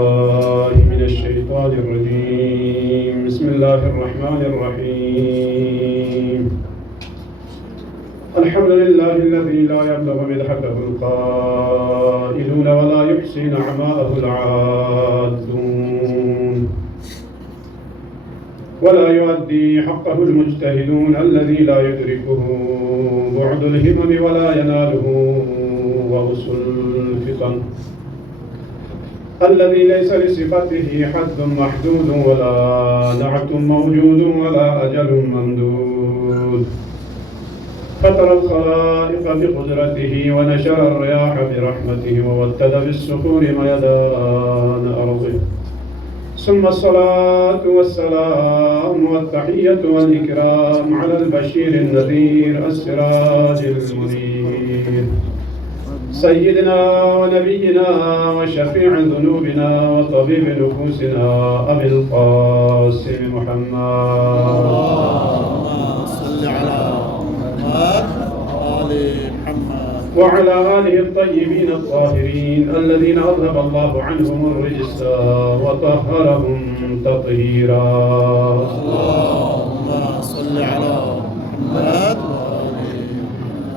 من الشيطان الرجيم. بسم الله الرحمن الرحيم. الحمد لله الذي لا يبلغ مدحته القائلون ولا يحصي نعماءه العادون ولا يؤدي حقه المجتهدون الذي لا يدركه بعد الهمم ولا يناله وغص الفطن الذي ليس لصفته حد محدود ولا نعت موجود ولا أجل ممدود فطر الخلائق بقدرته ونشر الرياح برحمته ووتد بالصخور ميدان أرضه ثم الصلاة والسلام والتحية والإكرام على البشير النذير السراج المنير سيدنا ونبينا وشفيع ذنوبنا وطبيب نفوسنا أبي القاسم محمد. اللهم صل على محمد وآل محمد وعلى آله الطيبين الطاهرين الذين أذهب الله عنهم الرجس وطهرهم تطهيرا. اللهم صل على محمد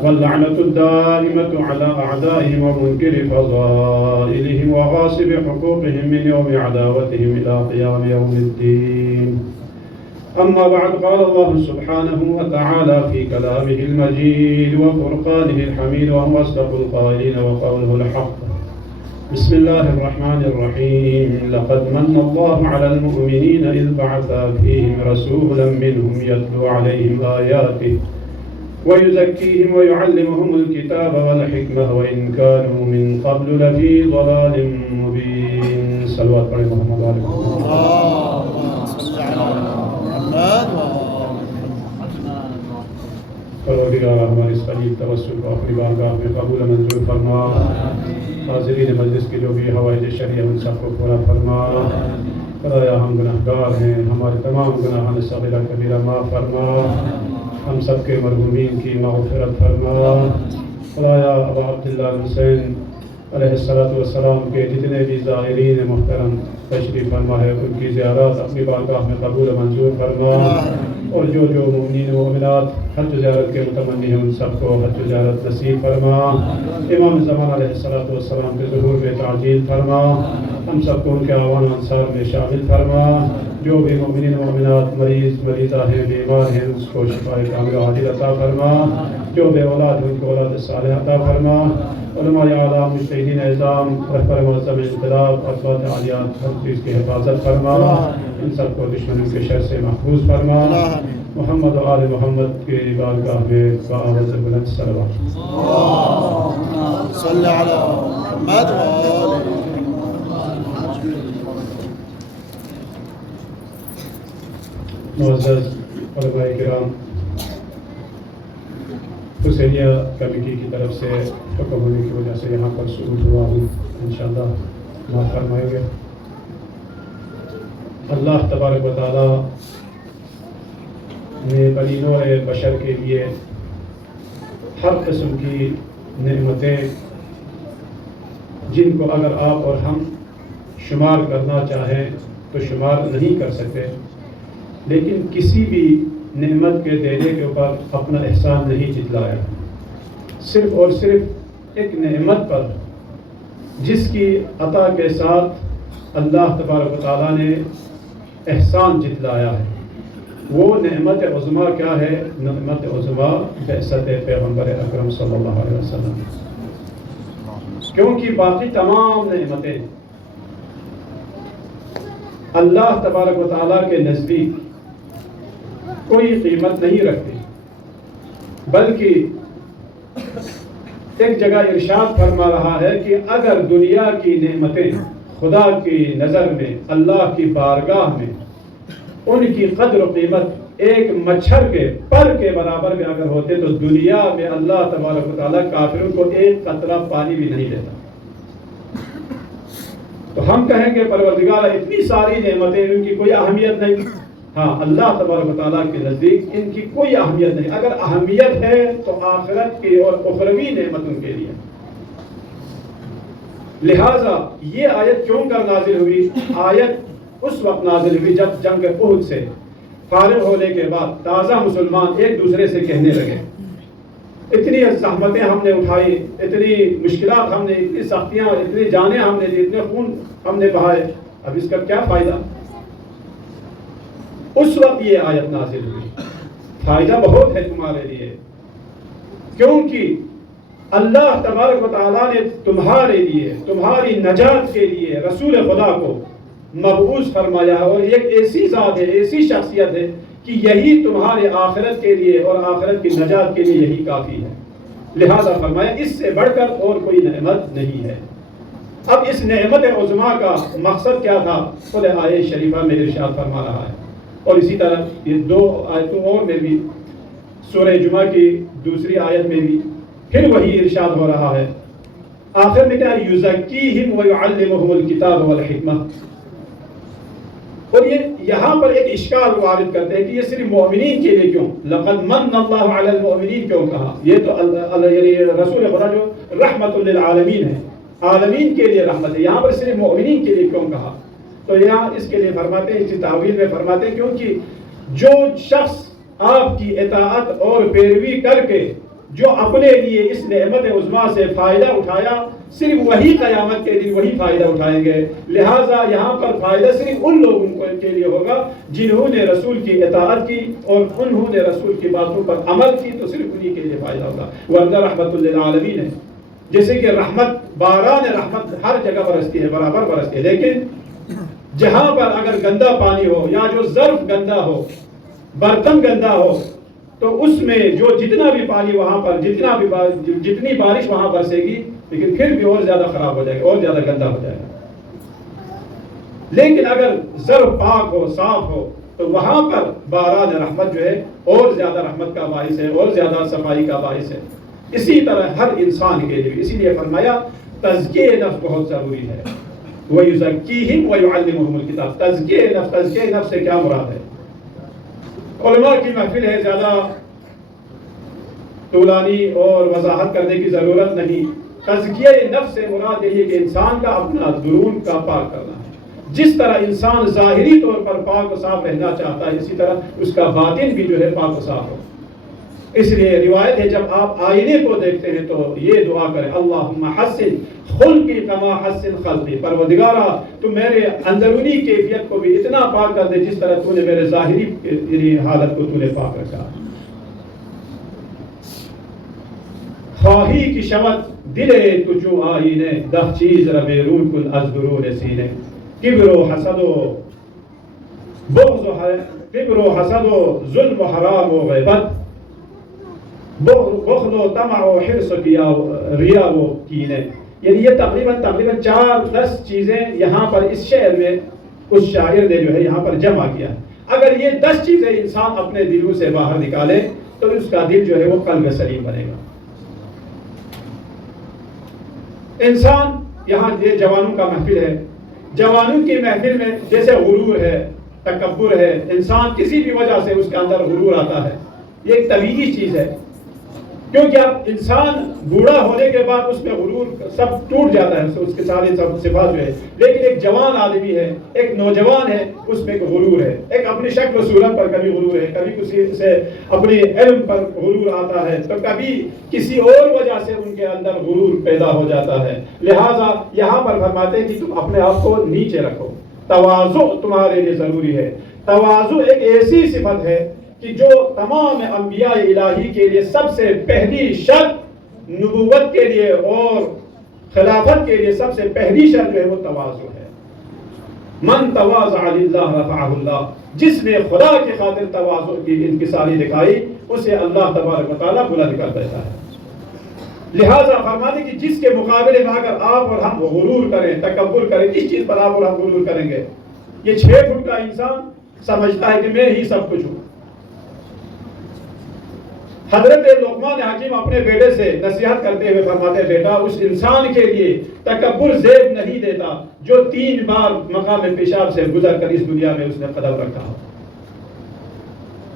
واللعنة الدائمة على أعدائهم ومنكر فضائلهم وغاصب حقوقهم من يوم عداوتهم إلى قيام يوم الدين. أما بعد، قال الله سبحانه وتعالى في كلامه المجيد وفرقانه الحميد وهو أصدق القائلين وقوله الحق. بسم الله الرحمن الرحيم. لقد من الله على المؤمنين إذ بعث فيهم رسولا منهم يتلو عليهم آياته ويزكيهم ويعلمهم الكتاب والحكمة وإن كانوا من قبل لفي ضلال مبين. صلوات پڑھیں محمد علیہ وسلم. اللهم صل على محمد پروردگار ہمارے اس قریب توسل کو اپنی بارگاہ میں قبول منظور فرما. حاضرین مجلس کے جو بھی حوائج شرعیہ ان سب کو پورا فرما. خدایا ہم گناہگار ہیں، ہمارے تمام گناہان صغیرہ کبیرہ معاف فرما. ہم سب کے مرحومین کی مغفرت فرما. خدایا ابا عبداللہ حسین علیہ السلام کے جتنے بھی زائرین محترم تشریف فرما ہے ان کی زیارت اپنی بارگاہ میں قبول منظور فرما. اور جو مومنین و مومنات حج زیارت کے متمنی ہیں ان سب کو حج زیارت نصیب فرما. امام زمان علیہ السلام کے ظہور میں تعجیل فرما. ہم سب کو ان کے اعوان انصار میں شامل فرما. جو بھی مومنین و مومنات مریضہ ہیں، بیمار ہیں، اس کو شفاء کاملہ عاجل عطا فرما. جو بے اولاد ہیں ان کو اولاد صالح عطا فرما. علماء اعلیٰ، مجتہدین اعظام، رہبر معظم انقلاب، افراد عالیات، ہر چیز کی حفاظت فرما. ان سب کو دشمنوں کے شر سے محفوظ فرما. محمد و آل محمد کی بارگاہ میں بآواز بلند صلوات. اللهم صل على محمد وآل معزز علماء کرام، حسینیہ کمیٹی کی طرف سے حکم ہونے کی وجہ سے یہاں پر سعود ہوا ہوں. انشاءاللہ معاف فرمائیں گے. اللہ تبارک و تعالیٰ نے بنی نوع بشر کے لیے ہر قسم کی نعمتیں، جن کو اگر آپ اور ہم شمار کرنا چاہیں تو شمار نہیں کر سکتے، لیکن کسی بھی نعمت کے دینے کے اوپر اپنا احسان نہیں جتلایا. صرف اور صرف ایک نعمت پر جس کی عطا کے ساتھ اللہ تبارک و تعالیٰ نے احسان جتلایا ہے، وہ نعمت عظمیٰ کیا ہے؟ نعمت عظمیٰ بعثت پیغمبر اکرم صلی اللہ علیہ وسلم. کیونکہ باقی تمام نعمتیں اللہ تبارک و تعالیٰ کے نزدیک کوئی قیمت نہیں رکھتی، بلکہ ایک جگہ ارشاد فرما رہا ہے کہ اگر دنیا کی نعمتیں خدا کی نظر میں، اللہ کی بارگاہ میں ان کی قدر و قیمت ایک مچھر کے پر کے برابر میں اگر ہوتے تو دنیا میں اللہ تبارک و تعالیٰ کافروں کو ایک قطرہ پانی بھی نہیں دیتا. تو ہم کہیں گے پروردگار اتنی ساری نعمتیں، ان کی کوئی اہمیت نہیں. ہاں، اللہ تبارک و تعالیٰ کے نزدیک ان کی کوئی اہمیت نہیں. اگر اہمیت ہے تو آخرت کی اور اخروی نعمت ان کے لیے. لہٰذا یہ آیت کیوں کر نازل ہوئی؟ آیت اس وقت نازل ہوئی جب جنگ احد سے فارغ ہونے کے بعد تازہ مسلمان ایک دوسرے سے کہنے لگے اتنی زحمتیں ہم نے اٹھائی، اتنی مشکلات ہم نے، اتنی سختیاں، اتنی جانیں ہم نے دی، اتنے خون ہم نے بہائے، اب اس کا کیا فائدہ؟ اس وقت یہ آیت نازل ہوئی، فائدہ بہت ہے تمہارے لیے، کیونکہ اللہ تبارک و تعالیٰ نے تمہارے لیے، تمہاری نجات کے لیے رسول خدا کو مبعوث فرمایا ہے، اور ایک ایسی ذات ہے، ایسی شخصیت ہے کہ یہی تمہارے آخرت کے لیے اور آخرت کی نجات کے لیے یہی کافی ہے۔ لہذا فرمایا اس سے بڑھ کر اور کوئی نعمت نہیں ہے۔ اب اس نعمت عظمیٰ کا مقصد کیا تھا؟ خود آیت شریفہ میں ارشاد فرما رہا ہے، اور اسی طرح یہ دو آیتوں اور میں بھی، سورہ جمعہ کی دوسری آیت میں بھی پھر وہی ارشاد ہو رہا ہے، آخر میں کیا؟ یزکیہم ویعلمہم الکتاب والحکمہ۔ اور یہ یہاں پر ایک اشکال وارد کرتے ہیں کہ یہ صرف مومنین کے لیے کیوں؟ لقد من اللہ علی المؤمنین کیوں کہا؟ یہ تو یعنی رسول خدا جو رحمت للعالمین ہے، عالمین کے لیے رحمت ہے، یہاں پر صرف مومنین کے لیے کیوں کہا؟ تو یہاں اس کے لیے فرماتے ہیں، اس کی تعویل میں فرماتے ہیں کیونکہ جو شخص آپ کی اطاعت اور پیروی کر کے جو اپنے لیے اس نعمت عظمیٰ سے فائدہ اٹھایا، صرف وہی قیامت کے دن وہی فائدہ اٹھائیں گے۔ لہٰذا یہاں پر فائدہ صرف ان لوگوں کے لیے ہوگا جنہوں نے رسول کی اطاعت کی اور انہوں نے رسول کی باتوں پر عمل کی، تو صرف انہی کے لیے فائدہ ہوگا۔ ورنہ رحمت للعالمین ہے، جیسے کہ رحمت، باران رحمت ہر جگہ برستی ہے، برابر برستی ہے، لیکن جہاں پر اگر گندا پانی ہو یا جو ظرف گندا ہو، برتن گندا ہو، تو اس میں جو جتنا بھی پانی وہاں پر، جتنی بارش وہاں برسے گی، لیکن پھر بھی اور زیادہ خراب ہو جائے گا، اور زیادہ گندا ہو جائے گا۔ لیکن اگر ظرف پاک ہو، صاف ہو، تو وہاں پر باران رحمت جو ہے اور زیادہ رحمت کا باعث ہے، اور زیادہ صفائی کا باعث ہے۔ اسی طرح ہر انسان کے لیے، اسی لیے فرمایا تزکیہ نفس بہت ضروری ہے۔ وَيُزَكِّيهِمْ وَيُعَلِّمُهُمُ الْكِتَابَ۔ تزکیہ نفس سے کیا مراد ہے؟ علماء کی محفل ہے، زیادہ طولانی اور وضاحت کرنے کی ضرورت نہیں۔ تزکیہ نفس سے مراد یہ ہے کہ انسان کا اپنا درون کا پاک کرنا ہے۔ جس طرح انسان ظاہری طور پر پاک و صاف رہنا چاہتا ہے، اسی طرح اس کا باطن بھی جو ہے پاک و صاف ہو۔ اس لیے روایت ہے جب آپ آئینے کو دیکھتے ہیں تو یہ دعا کریں، اللہم حسن خلقی کما حسن خلقی، پروردگارا تو میرے اندرونی کیفیت کو بھی اتنا پاک کر دے جس طرح تو نے میرے ظاہری حالت کو تو نے پاک رکھا۔ خواہی کی شوت دلے تجو آئینے، دہ چیز ربیرون کن از درون سینے، کبر و حسد و بغض و کبر و حسد و ظلم و حرام و غیبت، بخل و طمع و حرص کیا ریا و کینے۔ یعنی یہ تقریباً 4-10 چیزیں یہاں پر اس شعر میں اس شاعر نے جو ہے یہاں پر جمع کیا۔ اگر یہ 10 چیزیں انسان اپنے دلوں سے باہر نکالے تو اس کا دل جو ہے وہ قلب سلیم بنے گا۔ انسان یہاں یہ جوانوں کا محفل ہے، جوانوں کی محفل میں جیسے غرور ہے، تکبر ہے، انسان کسی بھی وجہ سے اس کے اندر غرور آتا ہے، یہ ایک طبیعی چیز ہے، کیونکہ اب انسان بوڑھا ہونے کے بعد اس میں غرور سب ٹوٹ جاتا ہے، اس کے سارے سب صفات جو ہے، لیکن ایک جوان آدمی ہے، ایک نوجوان ہے، اس میں ایک غرور ہے، ایک اپنی شکل و صورت پر کبھی غرور ہے، کبھی کسی سے اپنے علم پر غرور آتا ہے، تو کبھی کسی اور وجہ سے ان کے اندر غرور پیدا ہو جاتا ہے۔ لہٰذا یہاں پر فرماتے ہیں کہ تم اپنے آپ کو نیچے رکھو، تواضع تمہارے لیے ضروری ہے۔ تواضع ایک ایسی صفت ہے کہ جو تمام انبیاء الہی کے لیے سب سے پہلی شرط، نبوت کے لیے اور خلافت کے لیے سب سے پہلی شرط جو ہے وہ تواضع ہے۔ من تواضع للہ رفعہ اللہ، جس نے خدا کی خاطر تواضع کی انکساری دکھائی اسے اللہ تبارک و تعالیٰ بلند کر دیتا ہے۔ لہٰذا فرماتے کہ جس کے مقابلے میں اگر آپ اور ہم غرور کریں، تکبر کریں، کس چیز پر آپ اور ہم غرور کریں گے؟ یہ 6 فٹ کا انسان سمجھتا ہے کہ میں ہی سب کچھ ہوں۔ حضرت لقمان حکیم اپنے بیٹے سے نصیحت کرتے ہوئے فرماتے ہیں، بیٹا اس انسان کے لیے تکبر زیب نہیں دیتا جو 3 بار مقام پیشاب سے گزر کر اس دنیا میں اس نے قدم رکھا ہو۔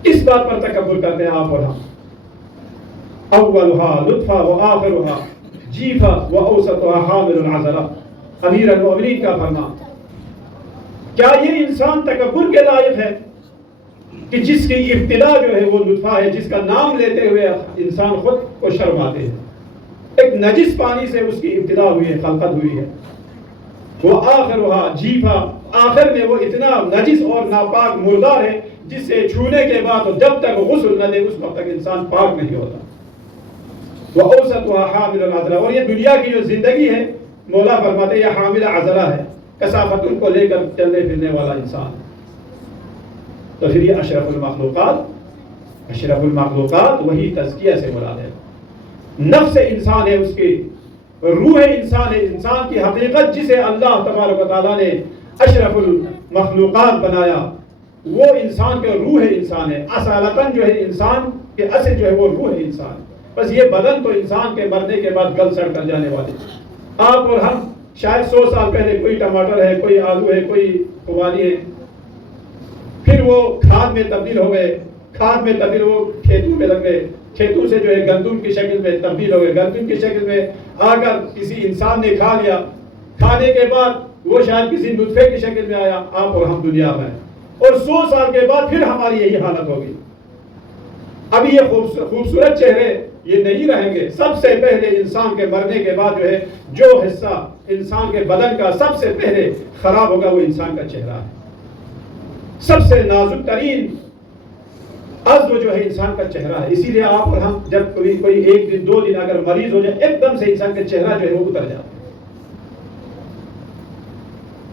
کس بات پر تکبر کرتے ہیں آپ اور ہم؟ اولها لطفا و آخرها جیفا و اوسطها حامل العذرا، امیر المومنین کا فرمان. کیا یہ انسان تکبر کے لائق ہے کہ جس کی ابتدا جو ہے وہ نطفہ ہے، جس کا نام لیتے ہوئے انسان خود کو شرماتے ہیں. ایک نجس پانی سے اس کی ابتدا ہوئی ہے، خلقت ہوئی ہے. وہ آخرها جیفا، آخر میں وہ اتنا نجس اور ناپاک مردار ہے جس سے چھونے کے بعد جب تک غسل نہ دے اس وقت تک انسان پاک نہیں ہوتا. وہ اوسطها حامل العذرا، اور یہ دنیا کی جو زندگی ہے مولا فرماتے یہ حامل عذرا ہے، کثافتن کو لے کر چلنے پھرنے والا انسان. تو پھر یہ اشرف المخلوقات وہی تزکیہ سے مراد ہے. نفس انسان ہے، اس کی روح انسان ہے، انسان کی حقیقت جسے اللہ تبارک و تعالیٰ نے اشرف المخلوقات بنایا وہ انسان کے روح انسان ہے. اصالتاً جو ہے انسان کے اصل جو ہے وہ روح انسان. بس یہ بدن تو انسان کے مرنے کے بعد گل سڑ کر جانے والے. آپ اور ہم شاید 100 سال پہلے کوئی ٹماٹر ہے، کوئی آلو ہے، کوئی خوبانی ہے، پھر وہ کھاد میں تبدیل ہو گئے، کھاد میں تبدیل وہ کھیتوں میں لگ گئے، کھیتوں سے جو ہے گندم کی شکل میں تبدیل ہو گئے، گندم کی شکل میں آ کر کسی انسان نے کھا لیا، کھانے کے بعد وہ شاید کسی نطفے کی شکل میں آیا. آپ اور ہم دنیا میں، اور 100 سال کے بعد پھر ہماری یہی حالت ہوگی. ابھی یہ خوبصورت چہرے یہ نہیں رہیں گے. سب سے پہلے انسان کے مرنے کے بعد جو ہے جو حصہ انسان کے بدن کا سب سے پہلے خراب ہوگا وہ انسان کا چہرہ ہے. سب سے نازک ترین عضو جو ہے انسان کا چہرہ ہے. اسی لیے آپ اور ہم جب کوئی 1 دن 2 دن اگر مریض ہو جائے ایک دم سے انسان کا چہرہ جو ہے وہ اتر جاتا ہے.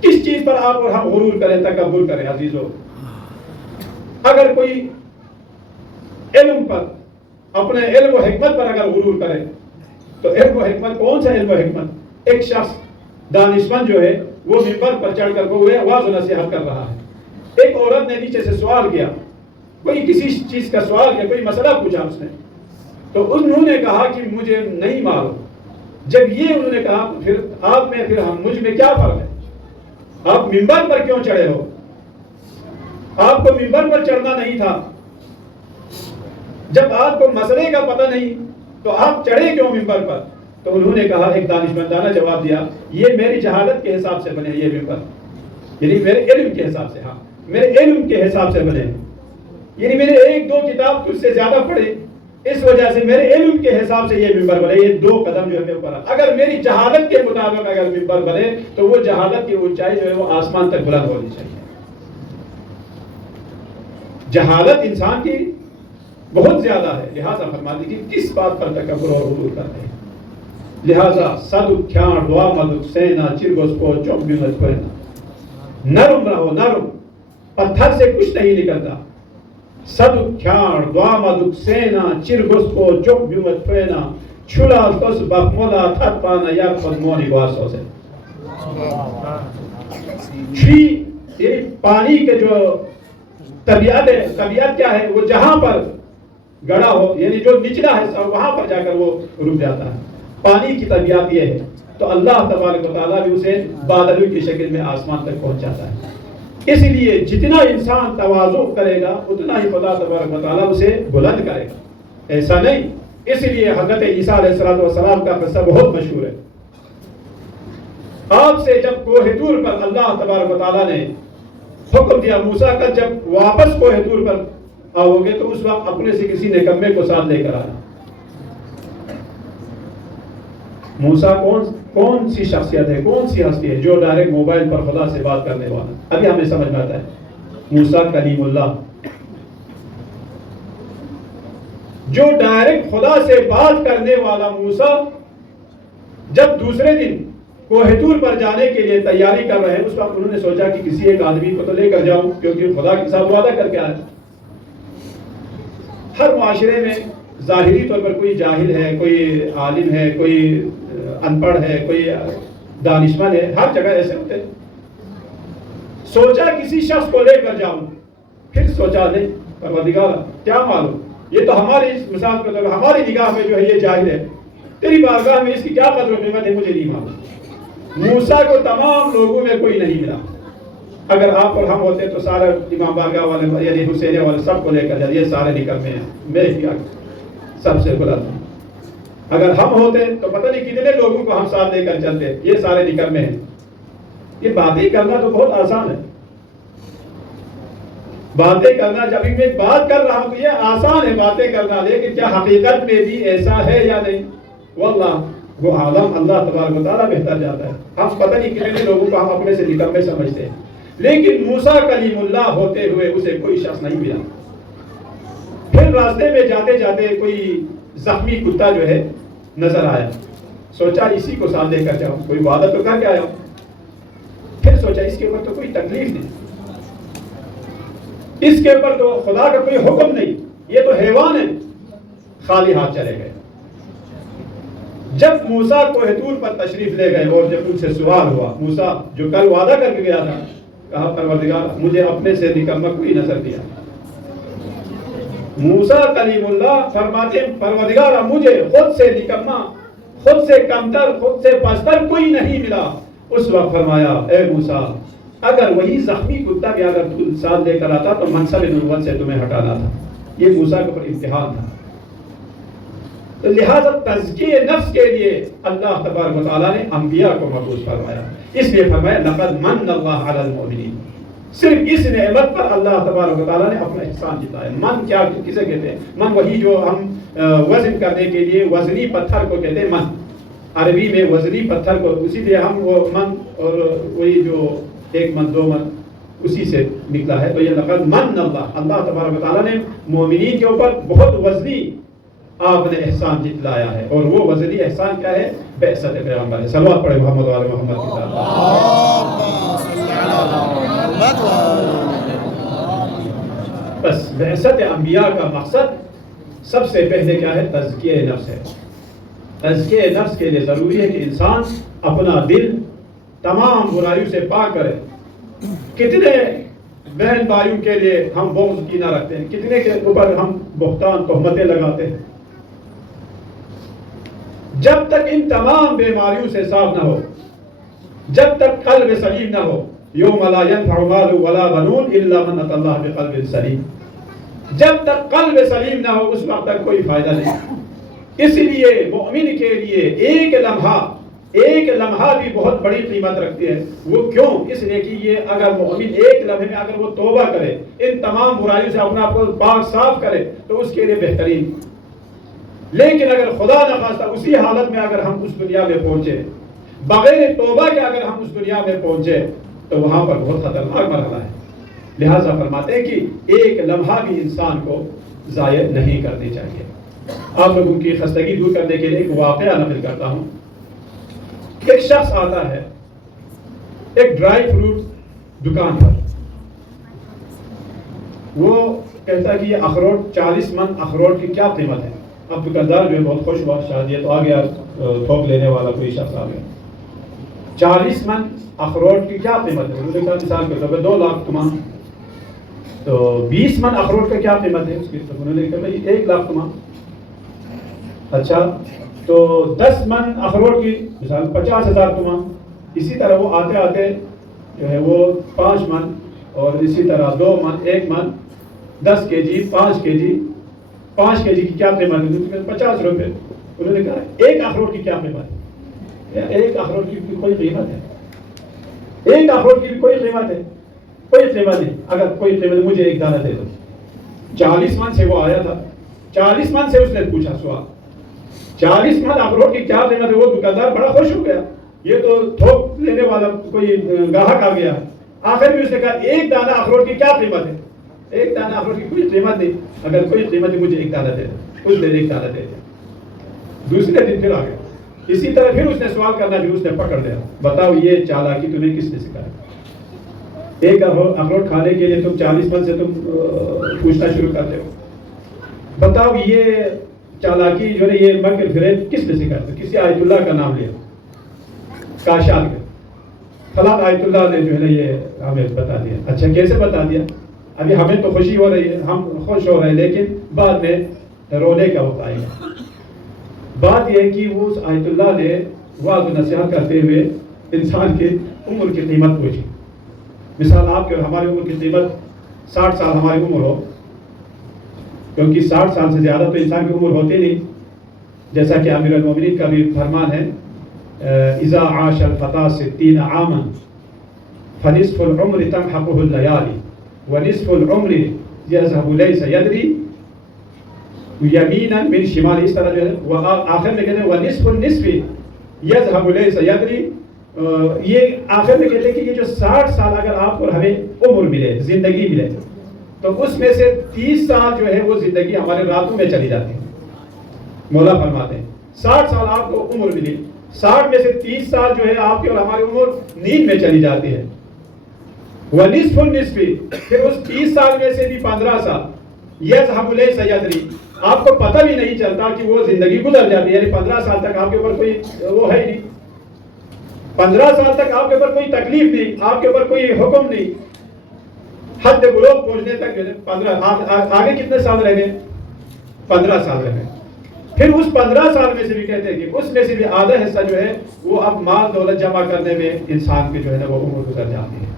کس چیز پر آپ اور ہم غرور کریں، تکبر کریں عزیزو؟ اگر کوئی علم پر، اپنے علم و حکمت پر اگر غرور کرے تو علم و حکمت کون سا علم و حکمت؟ ایک شخص دانشمند جو ہے وہ منبر پر چڑھ کر وہ واعظ و نصیحت کر رہا ہے. ایک عورت نے نیچے سے سوال کیا، کوئی کسی چیز کا سوال کیا، کوئی مسئلہ پوچھا اس نے، تو انہوں نے کہا کہ مجھے نہیں معلوم. جب یہ انہوں نے کہا پھر آپ میں پھر مجھ میں کیا فرق ہے؟ آپ منبر پر کیوں چڑھے ہو؟ آپ کو منبر پر چڑھنا نہیں تھا. جب آپ کو مسئلے کا پتہ نہیں تو آپ چڑھے کیوں منبر پر؟ تو انہوں نے کہا، ایک دانشمندانہ جواب دیا، یہ میری جہالت کے حساب سے بنے یہ منبر، یعنی میرے علم کے حساب سے. ہاں، میرے علم کے حساب سے بنے، یعنی میں نے 1-2 کتاب تجھ سے زیادہ پڑھے، اس وجہ سے میرے علم کے حساب سے یہ منبر بنے. یہ 2 قدم جو ہے اوپر. اگر میری جہالت کے مطابق اگر منبر بنے تو وہ جہالت کی اونچائی جو ہے وہ آسمان تک بلند ہونی چاہیے. جہالت انسان کی بہت زیادہ ہے، لہذا فرما دی کہ کس بات پر تکبر اور غرور کرتے ہیں. لہذا صدق کھیان دعا مدک سینا چرگوس کو چوک بیمت کوئنا. نرم رہو، نرم، پتھر سے کچھ نہیں نکلتا. صدق کھیان دعا مدک سینا چرگوس کو چوک بیمت کوئنا چھلا توس بخمولا تھت پانا یا پدمونی گواسو سے. یہ پانی کے جو طبیعت ہے، طبیعت کیا ہے؟ وہ جہاں پر گڑا ہو، یعنی جو نچلا ہے وہاں پر جا کر وہ رک جاتا ہے. پانی کی طبیعت یہ ہے. تو اللہ تبارک و تعالیٰ بھی اسے بادلوں کی شکل میں آسمان تک پہنچاتا ہے. اس لیے جتنا انسان تواضع کرے گا اتنا ہی خدا تبارک و تعالیٰ اسے بلند کرے گا. ایسا نہیں. اس لیے حضرت عیسیٰ علیہ السلام کا قصہ بہت مشہور ہے. آپ سے جب کوہ طور پر اللہ تبارک و تعالیٰ نے حکم دیا موسیٰ کا جب واپس کوہ طور پر آؤ گے تو اس وقت اپنے سے کسی نکمے کو ساتھ لے کر آنا. موسیٰ کون سی شخصیت ہے، کون سی ہستی ہے جو ڈائریکٹ موبائل پر خدا سے بات کرنے والا؟ ابھی ہمیں سمجھ میں آتا ہے. موسیٰ کلیم اللہ، جو ڈائریکٹ خدا سے بات کرنے والا موسیٰ جب دوسرے دن کوہ طور پر جانے کے لیے تیاری کر رہے ہیں اس وقت انہوں نے سوچا کہ کسی ایک آدمی کو تو لے کر جاؤں کیونکہ خدا کے ساتھ وعدہ کر کے آئے. ہر معاشرے میں ظاہری طور پر کوئی جاہل ہے، کوئی عالم ہے، کوئی ان پڑھ ہے، کوئی دانشمند ہے، ہر جگہ ایسے ہوتے ہیں. سوچا کسی شخص کو لے کر جاؤں، پھر سوچا نہیں پروردگار کیا معلوم، یہ تو ہماری مثال کے طور پر ہماری نگاہ میں جو ہے یہ جاہل ہے، تیری بارگاہ میں اس کی کیا قدر و قیمت ہے مجھے نہیں معلوم. موسیٰ کو تمام لوگوں میں کوئی نہیں ملا. اگر آپ اور ہم ہوتے تو سارے امام بارگاہ والے یعنی حسین والے سب کو لے کر جاتے، یہ سارے نکمے ہیں، میں ہی سب سے بلند ہوں. اگر ہم ہوتے تو پتہ نہیں کتنے لوگوں کو ہم ساتھ لے کر چلتے، یہ سارے نکمے ہیں. یہ باتیں کرنا تو بہت آسان ہے، باتیں کرنا، جب میں بات کر رہا ہوں تو یہ آسان ہے باتیں کرنا، لیکن کیا حقیقت میں بھی ایسا ہے یا نہیں؟ واللہ وہ عالم اللہ تبارک و تعالیٰ بہتر جاتا ہے. ہم پتہ نہیں کتنے لوگوں کو ہم اپنے سے نکمے سمجھتے ہیں، لیکن موسیٰ کلیم اللہ ہوتے ہوئے اسے کوئی شخص نہیں ملا. پھر راستے میں جاتے جاتے کوئی زخمی کتا جو ہے نظر آیا، سوچا اسی کو ساتھ لے کر جاؤں، کوئی وعدہ تو کر کے آیا ہوں. پھر سوچا اس کے اوپر تو کوئی تکلیف نہیں، اس کے اوپر تو خدا کا کوئی حکم نہیں، یہ تو حیوان ہے. خالی ہاتھ چلے گئے. جب موسیٰ کوہ طور پر تشریف لے گئے اور جب ان سے سوال ہوا، موسیٰ جو کل وعدہ کر کے گیا تھا، کہا پروردگار مجھے اپنے سے نکما کوئی نظر دیا. موسیٰ کلیم اللہ فرماتے ہیں پروردگار مجھے خود سے نکما، خود سے کمتر، خود سے پستر کوئی نہیں ملا. اس وقت فرمایا اے موسیٰ اگر وہی زخمی کتا بھی اگر تم ساتھ لے کر آتا تو منصب نبوت سے تمہیں ہٹانا تھا. یہ موسیٰ کے اوپر امتحان تھا. تو لہذا تزکیہ نفس کے لیے اللہ تبارک و تعالیٰ نے انبیاء کو مبعوث فرمایا. اس لیے فرمایا لقد من اللہ علی المؤمنین. صرف اس نعمت پر اللہ تبارک و تعالیٰ نے اپنا احسان جتایا. من کیا کسے کہتے ہیں؟ من وہی جو ہم وزن کرنے کے لیے وزنی پتھر کو کہتے ہیں من. عربی میں وزنی پتھر کو، اسی لیے ہم وہ من اور وہی جو 1 من 2 من اسی سے نکلا ہے. تو یہ لقد من اللہ، اللہ تبارک و تعالیٰ نے مومنین کے اوپر بہت وزنی آپ نے احسان جتلایا ہے. اور وہ وزنی احسان کیا ہے؟ بعثت پیغمبر. صلوات پڑھے محمد و آل محمد کی طرف. بس بعثت انبیاء کا مقصد سب سے پہلے کیا ہے؟ تزکیہ نفس ہے. تزکیہ نفس کے لیے ضروری ہے کہ انسان اپنا دل تمام برائیوں سے پاک کرے. کتنے بہن بھائیوں کے لیے ہم بغض کی نہ رکھتے ہیں، کتنے کے اوپر ہم بہتان تہمتیں لگاتے ہیں. جب تک ان تمام بیماریوں سے صاف نہ ہو، جب تک قلب سلیم نہ ہو، یوم لا ينفع مال ولا بنون الا من اتى الله بقلب سلیم. جب تک قلب سلیم نہ ہو اس وقت تک کوئی فائدہ نہیں. اس لیے مومن کے لیے ایک لمحہ بھی بہت بڑی قیمت رکھتی ہے. وہ کیوں؟ اس لیے کہ یہ اگر مومن ایک لمحے میں اگر وہ توبہ کرے، ان تمام برائیوں سے اپنا آپ کو پاک صاف کرے تو اس کے لیے بہترین. لیکن اگر خدا نخواستہ اسی حالت میں اگر ہم اس دنیا میں پہنچے، بغیر توبہ کے اگر ہم اس دنیا میں پہنچے تو وہاں پر بہت خطرناک مرحلہ ہے. لہٰذا فرماتے ہیں کہ ایک لمحہ بھی انسان کو ضائع نہیں کرنی چاہیے. آپ لوگوں کی خستگی دور کرنے کے لیے ایک واقعہ نقل کرتا ہوں. ایک شخص آتا ہے ایک ڈرائی فروٹ دکان پر. وہ کہتا ہے کہ یہ اخروٹ 40 من اخروٹ کی کیا قیمت ہے. اب دکاندار جو ہے بہت خوش ہوا، شاید یہ تو آ گیا تھوک لینے والا کوئی شخص آ گیا. 40 من اخروٹ کی کیا قیمت ہے؟ انہوں نے کہا مثال کے طور پہ 2 لاکھ تومان. تو 20 من اخروٹ کا کیا قیمت ہے اس کی؟ تو انہوں نے کہا بھائی 1 لاکھ تومان. اچھا تو 10 من اخروٹ کی مثال 50,000 تومان. اسی طرح وہ آتے آتے جو ہے وہ 5 من اور اسی طرح 2 من 1 من 10 کے جی 5 کے جی 5 کے جی کی کیا قیمت ہے؟ 50 روپے. انہوں نے کہا 1 اخروٹ کی کیا قیمت ہے؟ 1 اخروٹ کی کوئی قیمت ہے؟ 1 اخروٹ کی بھی کوئی قیمت ہے؟ کوئی قیمت نہیں. اگر کوئی قیمت مجھے 1 دانہ دے دو. 40 من سے وہ آیا تھا، 40 من سے اس نے پوچھا سوال 40 من اخروٹ کی کیا قیمت ہے. وہ دکاندار بڑا خوش ہو گیا، یہ تو تھوک لینے والا کوئی گاہک آ گیا. آخر بھی اس نے کہا 1 دانہ اخروٹ کی کیا قیمت ہے؟ 1 دانہ اخروٹ کی کوئی قیمت نہیں. اگر کوئی قیمت ہے مجھے 1 دانہ دے دو. اس نے 1 دانہ دے دیا. دوسرے دن پھر آ گیا، اسی طرح پھر اس نے سوال کرنا شروع. اس نے پکڑ لیا. بتاؤ یہ چالاکی تمہیں کس نے سکھایا؟ 1 اخروٹ کھانے کے لیے تم 40 من سے تم پوچھنا شروع کرتے ہو. بتاؤ یہ چالاکی جو ہے یہ مکر فریب کس نے سکھایا؟ کسی آیت اللہ کا نام لیا، کاشان کا فلاں آیت اللہ نے جو ہے نا یہ ہمیں بتا دیا. اچھا کیسے بتا دیا؟ ابھی ہمیں تو خوشی ہو رہی ہے، ہم خوش ہو رہے ہیں، لیکن بعد میں رونے کا وقت آئے گا. بات یہ ہے کہ وہ اس آیت اللہ نے وعظ و نصیحت کرتے ہوئے انسان کے عمر کی قیمت پوچھی. مثال آپ کے ہماری عمر کی قیمت 60 سال ہماری عمر ہو، کیونکہ 60 سال سے زیادہ تو انسان کی عمر ہوتی نہیں. جیسا کہ امیر المومنین کا بھی فرمان ہے اذا عاش الفتى 60 عاما فنصف العمر تمحقه الليالي ونصف العمر يذهب ليس يدري یمینا من شمال، اس طرح جو ہے وہ آخر میں کہتے ہیں ونصف النصف یذهب ليس يدري. یہ آخر میں کہتے ہیں کہ یہ جو 60 سال اگر آپ کو ہمیں عمر ملے، زندگی ملے، تو اس میں سے 30 سال جو ہے وہ زندگی ہمارے راتوں میں چلی جاتی ہے. مولا فرماتے ہیں 60 سال آپ کو عمر ملی، 60 میں سے 30 سال جو ہے آپ کی اور ہماری عمر نیند میں چلی جاتی ہے. ونصف النصف، پھر اس 30 سال میں سے بھی 15 سال یذهب ليس يدري، آپ کو پتہ بھی نہیں چلتا کہ وہ زندگی گزر جاتی ہے. یعنی 15 سال تک آپ کے اوپر کوئی وہ ہے نہیں، 15 سال تک آپ کے اوپر کوئی تکلیف نہیں، آپ کے اوپر کوئی حکم نہیں، حد بلوغ پہنچنے تک 15 آگے کتنے سال رہ گئے؟ 15 سال رہ گئے. پھر اس 15 سال میں سے بھی کہتے ہیں کہ اس میں سے بھی آدھا حصہ جو ہے وہ اب مال دولت جمع کرنے میں انسان کے جو ہے نا وہ عمر گزر جاتی ہے.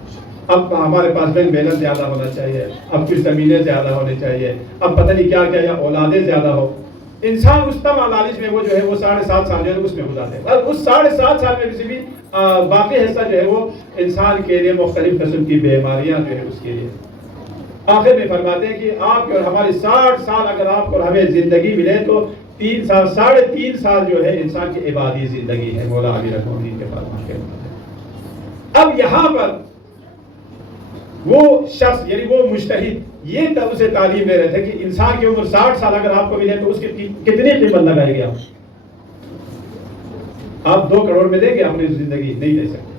اب ہمارے پاس بینک بیلنس زیادہ ہونا چاہیے، اب پھر زمینیں زیادہ ہونی چاہیے، اب پتہ نہیں کیا کیا یا اولادیں زیادہ ہو. انسان اس تمام لالچ میں وہ جو ہے وہ 7.5 سال جو ہے اس میں گزارتے ہیں. اور اس 7.5 سال میں سے بھی باقی حصہ جو ہے وہ انسان کے لیے مختلف قسم کی بیماریاں جو ہے اس کے لیے. آخر میں فرماتے ہیں کہ آپ کے اور ہماری 60 سال اگر آپ کو ہمیں زندگی ملے تو 3 سال 3.5 سال جو ہے انسان کی عبادی زندگی ہے. مولا امیر المومنین کے فرمان کے مطابق. اب یہاں پر وہ شخص یعنی وہ مجتہد یہ تب سے تعلیم دے رہے تھے کہ انسان کی عمر 60 سال اگر آپ کو ملے تو اس کی کتنی قیمت لگائے گی؟ آپ 2 کروڑ میں دیں گے اپنی زندگی؟ نہیں دے سکتے.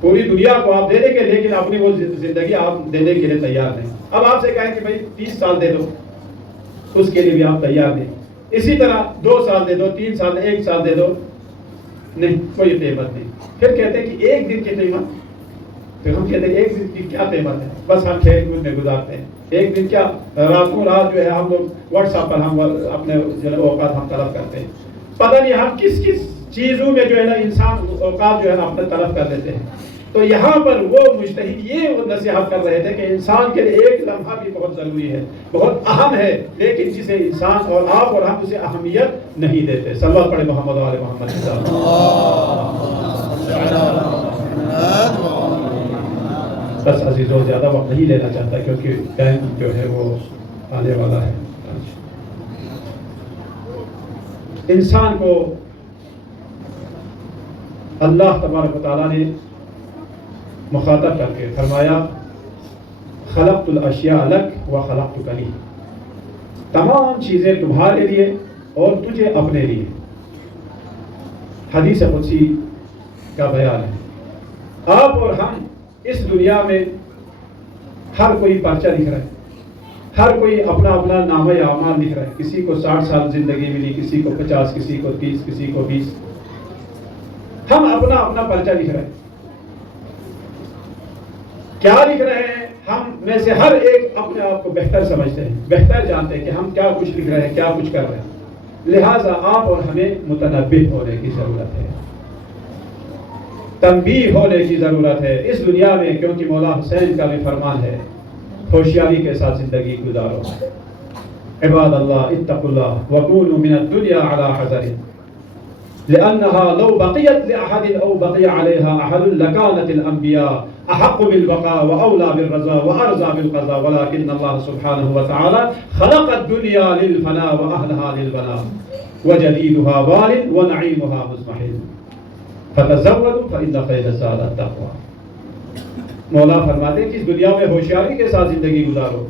پوری دنیا کو آپ دے دیں گے لیکن اپنی وہ زندگی آپ دینے کے لیے تیار نہیں. اب آپ سے کہیں کہ بھائی 30 سال دے دو، اس کے لیے بھی آپ تیار نہیں. اسی طرح 2 سال دے دو، 3 سال 1 سال دے دو، نہیں کوئی قیمت نہیں. پھر کہتے ہیں کہ 1 دن کی قیمت، پھر ہم کہتے ہیں 1 دن کی کیا قیمت ہے، بس ہم کھیل کود میں گزارتے ہیں. 1 دن کیا، راتوں رات جو ہے ہم لوگ واٹس ایپ پر ہم اپنے جو ہے اوقات ہم طلب کرتے ہیں. پتہ نہیں ہم کس کس چیزوں میں جو ہے نا انسان اوقات جو ہے اپنے طلب کر لیتے ہیں. تو یہاں پر وہ مجتہد یہ نصیحت کر رہے تھے کہ انسان کے لیے ایک لمحہ بھی بہت ضروری ہے، بہت اہم ہے، لیکن جسے انسان اور آپ اور ہم اسے اہمیت نہیں دیتے. صلوات پڑھے محمد و آل محمد. بس عزیزوں زیادہ وقت نہیں لینا چاہتا کیونکہ ٹائم جو ہے وہ آنے والا ہے. انسان کو اللہ تبارک و تعالیٰ نے مخاطب کر کے فرمایا خلقت الاشیاء لک و خلقتک لی، تمام چیزیں تمہارے لیے اور تجھے اپنے لیے. حدیث قدسی کا بیان ہے. آپ اور ہم اس دنیا میں ہر کوئی پرچہ لکھ رہا ہے، ہر کوئی اپنا اپنا نامہ اعمال لکھ رہا ہے. کسی کو 60 سال زندگی ملی، کسی کو 50، کسی کو 30، کسی کو 20. ہم اپنا اپنا پرچہ لکھ رہے ہیں. کیا لکھ رہے ہیں؟ ہم میں سے ہر ایک اپنے آپ کو بہتر سمجھتے ہیں، بہتر جانتے ہیں کہ ہم کیا کچھ لکھ رہے ہیں، کیا کچھ کر رہے ہیں. لہٰذا آپ اور ہمیں متنبہ ہونے کی ضرورت ہے، تنبیہ ہونے کی ضرورت ہے اس دنیا میں، کیونکہ مولا حسین کا بھی فرمان ہے ہوشیاری کے ساتھ زندگی گزارو. عباد اللہ اتقوا اللہ وکونوا من الدنیا علی حذر لأنها لو بقيت لأحد أو بقي عليها أحد لكانت الأنبياء أحق بالبقاء وأولى بالرضا وأرضى بالقضاء، ولكن الله سبحانه وتعالى خلق الدنيا للفناء وأهلها للبناء وجديدها بال ونعيمها مزمحل فتزودوا فإن خير الزاد التقوى. مولا فرماتے ہیں کہ اس دنیا میں ہوشیاری کے ساتھ زندگی گزارو.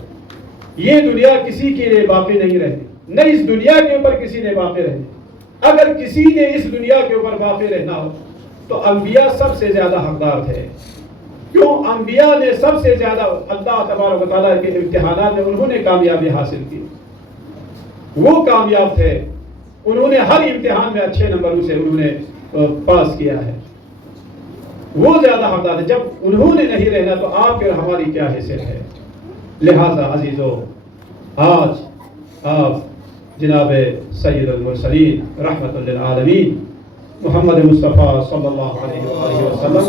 یہ دنیا کسی کے لیے باقی نہیں رہتی، نہ اس دنیا کے اوپر کسی نے باقی رہتی. اگر کسی نے اس دنیا کے اوپر باقی رہنا ہو تو انبیاء سب سے زیادہ حقدار تھے. کیوں؟ انبیاء نے سب سے زیادہ اللہ تبارک و تعالیٰ کے امتحانات میں انہوں نے کامیابی حاصل کی، وہ کامیاب تھے. انہوں نے ہر امتحان میں اچھے نمبروں سے انہوں نے پاس کیا ہے، وہ زیادہ حقدار ہے. جب انہوں نے نہیں رہنا تو آپ کی اور ہماری کیا حیثیت ہے؟ لہذا عزیزو، آج آپ جناب سید المرسلین رحمت للعالمین محمد مصطفیٰ صلی اللہ علیہ وآلہ وسلم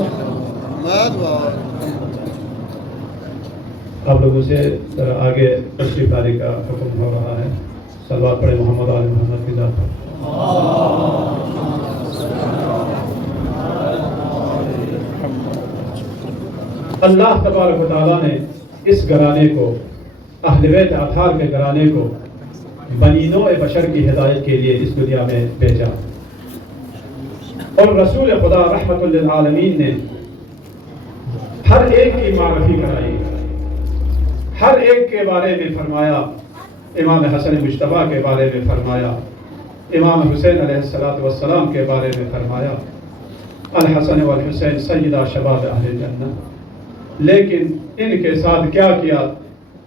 آپ لوگوں سے ذرا آگے تشریف لانے کا حکم ہو رہا ہے. صلوات پڑھے محمد آل محمد کی ذات پر. اللہ تبارک و تعالیٰ نے اس گھرانے کو، اہل بیت اطہار کے گھرانے کو بنی نوع بشر کی ہدایت کے لیے اس دنیا میں بھیجا، اور رسول خدا رحمت للعالمین نے ہر ایک کی معرفی کرائی، ہر ایک کے بارے میں فرمایا۔ امام حسن مجتبیٰ کے بارے میں فرمایا، امام حسین علیہ السلام کے بارے میں فرمایا، الحسن والحسین سیدہ شباب اہل جنہ۔ لیکن ان کے ساتھ کیا کیا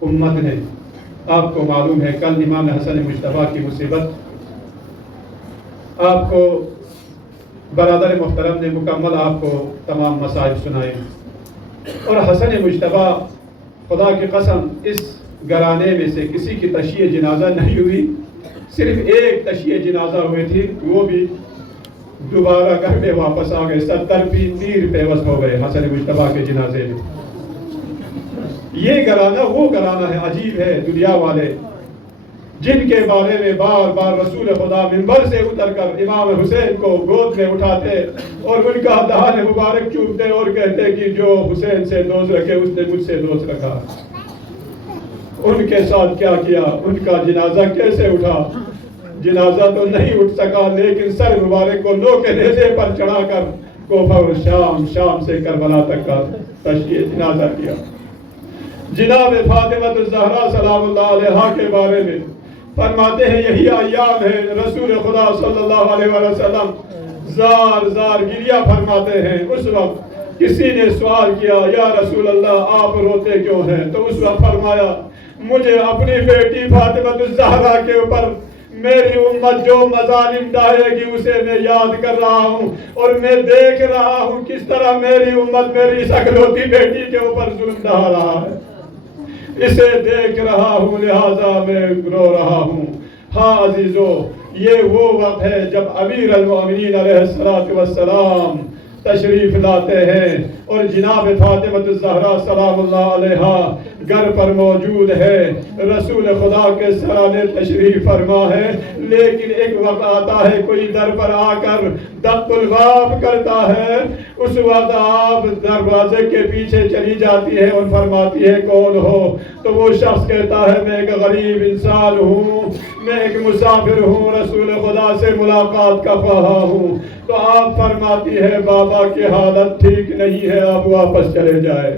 امت نے؟ آپ کو معلوم ہے کل امام حسن مجتبیٰ کی مصیبت آپ کو برادر محترم نے مکمل آپ کو تمام مسائل سنائے، اور حسن مجتبیٰ خدا کی قسم اس گھرانے میں سے کسی کی تشییع جنازہ نہیں ہوئی، صرف ایک تشییع جنازہ ہوئی تھی، وہ بھی دوبارہ گھر میں واپس آ گئے، 70 پیر پیوست ہو گئے حسن مجتبیٰ کے جنازے میں۔ یہ گھرانہ وہ گھرانہ ہے، عجیب ہے، دنیا والے جن کے بارے میں بار بار رسول خدا منبر سے اتر کر امام حسین کو گود میں اٹھاتے اور ان کا دہان مبارک چومتے اور کہتے کہ جو حسین سے دوست رکھے اس نے مجھ سے دوست رکھا۔ ان کے ساتھ کیا کیا؟ ان کا جنازہ کیسے اٹھا؟ جنازہ تو نہیں اٹھ سکا، لیکن سر مبارک کو نو کے نیزے پر چڑھا کر کوفہ اور شام سے کربلا تک کا تشییع جنازہ کیا۔ جناب فاطمہ الزہرا سلام اللہ علیہا کے بارے میں فرماتے ہیں یہی ایام ہے رسول خدا صلی اللہ علیہ وسلم زار زار گریہ فرماتے ہیں۔ اس وقت کسی نے سوال کیا یا رسول اللہ آپ روتے کیوں ہیں؟ تو اس وقت فرمایا مجھے اپنی بیٹی فاطمہ الزہرا کے اوپر میری امت جو مظالم ڈالے گی اسے میں یاد کر رہا ہوں، اور میں دیکھ رہا ہوں کس طرح میری امت میری اس اکلوتی بیٹی کے اوپر ظلم ڈال رہا ہے، اسے دیکھ رہا ہوں لہذا میں رو رہا ہوں۔ ہاں عزیزو، یہ وہ وقت ہے جب امیر المؤمنین علیہ السلام تشریف لاتے ہیں اور جناب فاطمہ الزہرا سلام اللہ علیہا گھر پر موجود ہے، رسول خدا کے سرانے تشریف فرما ہے، لیکن ایک وقت آتا ہے کوئی در پر آ کر دق الباب کرتا ہے، اس وقت آپ دروازے کے پیچھے چلی جاتی ہے اور فرماتی ہے کون ہو؟ تو وہ شخص کہتا ہے میں ایک غریب انسان ہوں، میں ایک مسافر ہوں، رسول خدا سے ملاقات کا خواہاں ہوں۔ تو آپ فرماتی ہے بابا کی حالت ٹھیک نہیں ہے، آپ واپس چلے جائے۔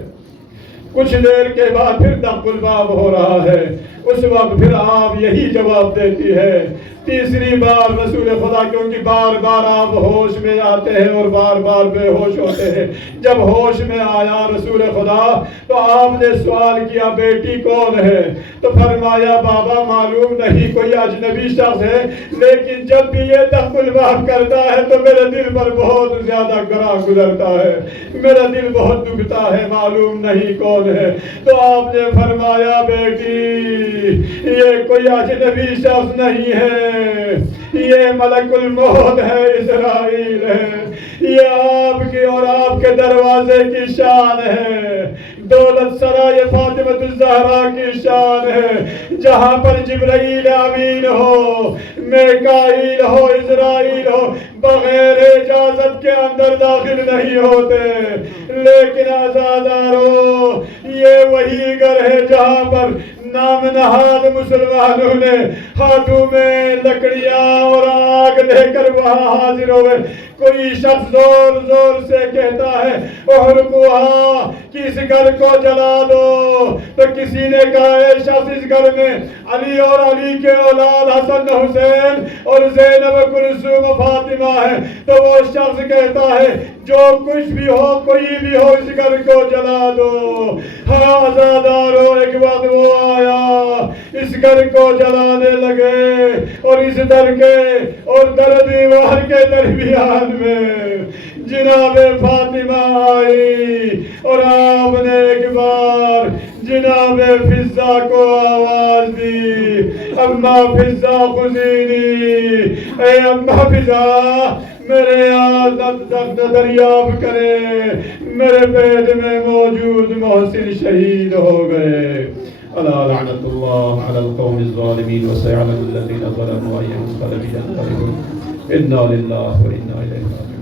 کچھ دیر کے بعد پھر دق الباب ہو رہا ہے، اس وقت پھر آپ یہی جواب دیتی ہے۔ تیسری بار رسول خدا، کیونکہ بار بار آپ ہوش میں آتے ہیں اور بار بار بے ہوش ہوتے ہیں، جب ہوش میں آیا رسول خدا تو آپ نے سوال کیا بیٹی کون ہے؟ تو فرمایا بابا معلوم نہیں، کوئی اجنبی شخص ہے، لیکن جب بھی یہ دق الباب کرتا ہے تو میرے دل پر بہت زیادہ گراں گزرتا ہے، میرا دل بہت دکھتا ہے، معلوم نہیں کون ہے۔ تو آپ نے فرمایا بیٹی یہ کوئی اجنبی شخص نہیں ہے، یہ ملک الموت ہے، اسرائیل ہے، یہ آپ کی اور آپ کے دروازے کی شان ہے، دولت سرائے فاطمہ الزہرا کی شان ہے، جہاں پر جبرائیل امین ہو، میکائیل ہو، اسرائیل ہو، بغیر اجازت کے اندر داخل نہیں ہوتے۔ لیکن آزادارو، یہ وہی گھر ہے جہاں پر نام نہاد مسلمانوں نے ہاتھوں میں لکڑیاں اور آگ لے کر وہاں حاضر ہوئے۔ کوئی شخص زور زور سے کہتا ہے احرقوہا، کہ اس گھر کو جلا دو، تو کسی نے کہا اے شخص اس گھر میں علی اور علی کے اولاد حسن حسین اور زینب کلثوم فاطمہ ہے، تو وہ شخص کہتا ہے جو کچھ بھی ہو کوئی بھی ہو اس گھر کو جلا دو۔ ہاں آزادارو، ایک وقت وہ آیا، اس گھر کو جلانے لگے، اور اس در کے اور در دیوار کے درمیان میں جناب فاطمہ آئی، اور آپ نے ایک بار جناب فضہ کو آواز دی، اما فضہ خذینی، اے اما فضہ میرے عادت دریافت کرے، میرے پیٹ میں موجود محسن شہید ہو گئے۔ الا لعنت اللہ علی القوم الظالمین وسيعلم الذین ظلموا أي منقلب ينقلبون۔ انا للہ و انا الیہ راجعون۔